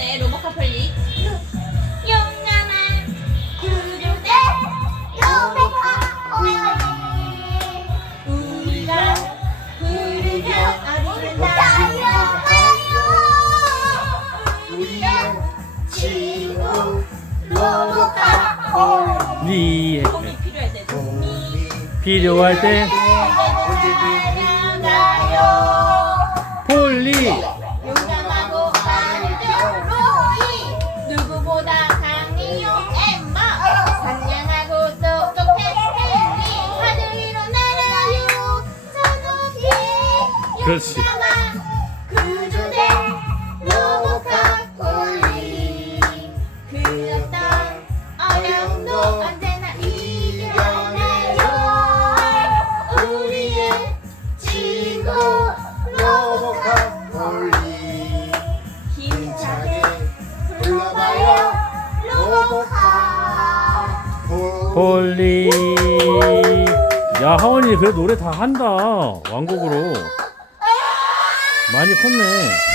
돼 로보카 폴리. 용감한 구조대. 로보카 폴리. 우리가 부르면 어디를 달려가요 우리의 친구 로보카 폴리. 리 도움이 필요할 때 도움이 필요할 때 그렇지. 구조대 로보카 폴리. 그 어떤 어려움도 언제나 이겨내요. 우리의 친구 로보카 폴리. 힘차게 불러봐요 폴리. 폴리. 야 하원이 그래 노래 다 한다 왕곡으로 많이 컸네